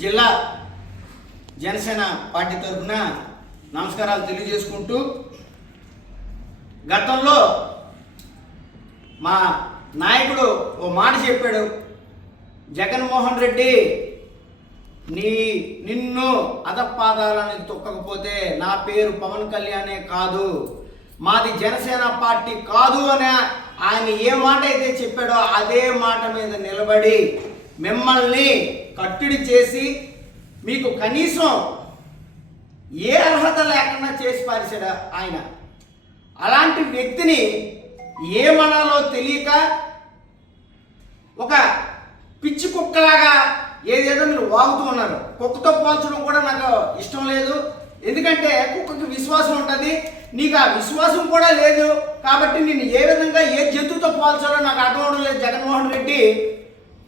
జిల్లా జనసేన పార్టీ తరఫున నమస్కారాలు తెలియజేసుకుంటూ గతంలో మా నాయకుడు ఓ మాట చెప్పాడు. జగన్మోహన్ రెడ్డి నీ నిన్ను అధపాదాలని తొక్కకపోతే నా పేరు పవన్ కళ్యాణే కాదు. మాది జనసేన పార్టీ కాదు అని ఆయన ఏ మాట అయితే చెప్పాడో అదే మాట మీద నిలబడి మిమ్మల్ని కట్టడి చేసి మీకు కనీసం ఏ అర్హత లేకుండా చేసి పారేశాడు ఆయన? అలాంటి వ్యక్తిని ఏమనాలో తెలియక ఒక పిచ్చి కుక్కలాగా ఏదేదో మీరు వాగుతూ ఉన్నారు. కుక్కతో పోల్చడం కూడా నాకు ఇష్టం లేదు. ఎందుకంటే కుక్కకి విశ్వాసం ఉంటుంది. నీకు ఆ విశ్వాసం కూడా లేదు. కాబట్టి నేను ఏ విధంగా ఏ జంతువుతో పోల్చాలో నాకు అర్థం అవడం లేదు. జగన్మోహన్ రెడ్డి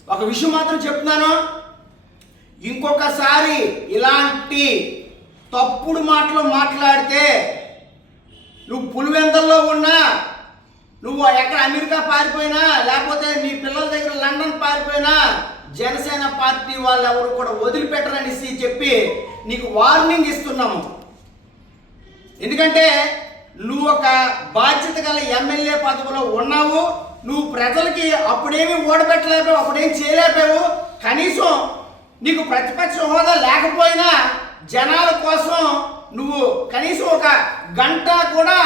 ఒక విషయం మాత్రం చెప్తున్నాను. ఇంకొకసారి ఇలాంటి తప్పుడు మాటలు మాట్లాడితే నువ్వు పులివెందల్లో ఉన్నా నువ్వు ఎక్కడ అమెరికా పారిపోయినా లేకపోతే నీ పిల్లల దగ్గర లండన్ పారిపోయినా జనసేన పార్టీ వాళ్ళు ఎవరు కూడా వదిలిపెట్టరనేసి చెప్పి నీకు వార్నింగ్ ఇస్తున్నాము. ఎందుకంటే నువ్వు ఒక బాధ్యత గల ఎమ్మెల్యే పదవిలో ఉన్నావు నువ్వు ప్రజలకి అప్పుడేమీ ఓడబెట్టలేపావు అప్పుడేం చేయలేపావు కనీసం నీకు ప్రతిపక్ష హోదా లేకపోయినా జనాల కోసం నువ్వు కనీసం ఒక గంట కూడా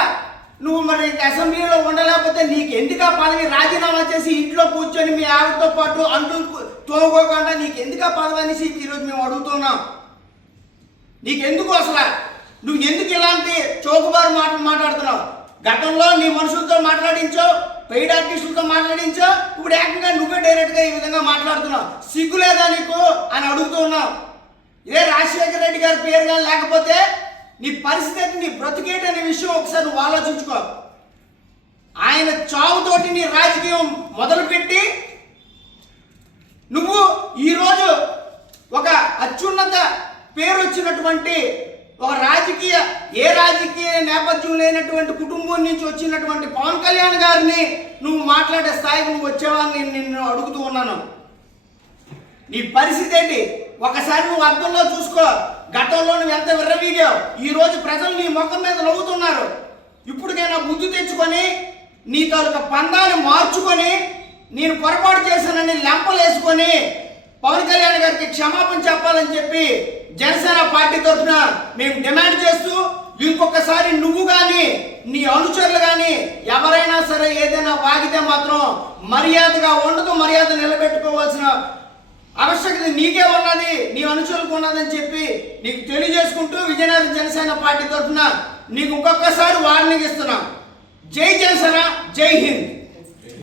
నువ్వు మరి అసెంబ్లీలో ఉండలేకపోతే నీకు ఎందుకు ఆ పదవి? రాజీనామా చేసి ఇంట్లో కూర్చొని మీ ఆవిడతో పాటు అంటూ తోగోకుండా నీకు ఎందుకు ఆ పదవి అనేసి ఈరోజు మేము అడుగుతున్నాం. నీకెందుకు అసలు? నువ్వు ఎందుకు ఇలాంటి చౌకబారు మాటలు మాట్లాడుతున్నావు? గతంలో నీ మనుషులతో మాట్లాడించో పెయిడ్ ఆర్టిస్టులతో మాట్లాడించో ఇప్పుడు ఏకంగా నువ్వే డైరెక్ట్గా ఈ విధంగా మాట్లాడుతున్నావు. సిగ్గు లేదా నీకు? అని అడుగుతూ ఉన్నావు. ఇదే రాజశేఖర రెడ్డి గారి పేరు కానీ లేకపోతే నీ పరిస్థితి నీ బ్రతికేటనే విషయం ఒకసారి నువ్వు ఆలోచించుకో. ఆయన చావుతోటి నీ రాజకీయం మొదలుపెట్టి నువ్వు ఈరోజు ఒక అత్యున్నత పేరు వచ్చినటువంటి ఒక రాజకీయ ఏ రాజకీయ నేపథ్యం లేనటువంటి కుటుంబం నుంచి వచ్చినటువంటి పవన్ కళ్యాణ్ గారిని నువ్వు మాట్లాడే స్థాయికి నువ్వు వచ్చేవాడిని నిన్ను అడుగుతూ ఉన్నాను. నీ పరిస్థితి ఏంటి? ఒకసారి నువ్వు అర్థంలో చూసుకో. గతంలో నువ్వు ఎంత విర్రవీగావు? ఈరోజు ప్రజలు నీ ముఖం మీద నవ్వుతున్నారు. ఇప్పటికైనా బుద్ధి తెచ్చుకొని నీ తాలూకా పందాన్ని మార్చుకొని నేను పొరపాటు చేశానని లెంపలేసుకొని పవన్ కళ్యాణ్ గారికి క్షమాపణ చెప్పాలని చెప్పి జనసేన పార్టీ తరఫున మేము డిమాండ్ చేస్తూ ఇంకొకసారి నువ్వు కానీ నీ అనుచరులు కానీ ఎవరైనా సరే ఏదైనా వాగితే మాత్రం మర్యాదగా ఉండదు మర్యాద నిలబెట్టుకోవాల్సిన ఆవశ్యకత నీకే ఉన్నది నీ అనుచరులకు ఉన్నదని చెప్పి నీకు తెలియజేసుకుంటూ విజయనగరం జనసేన పార్టీ తరఫున నీకు ఇంకొకసారి వార్నింగ్ ఇస్తున్నాం. జై జనసేన జై హింద్.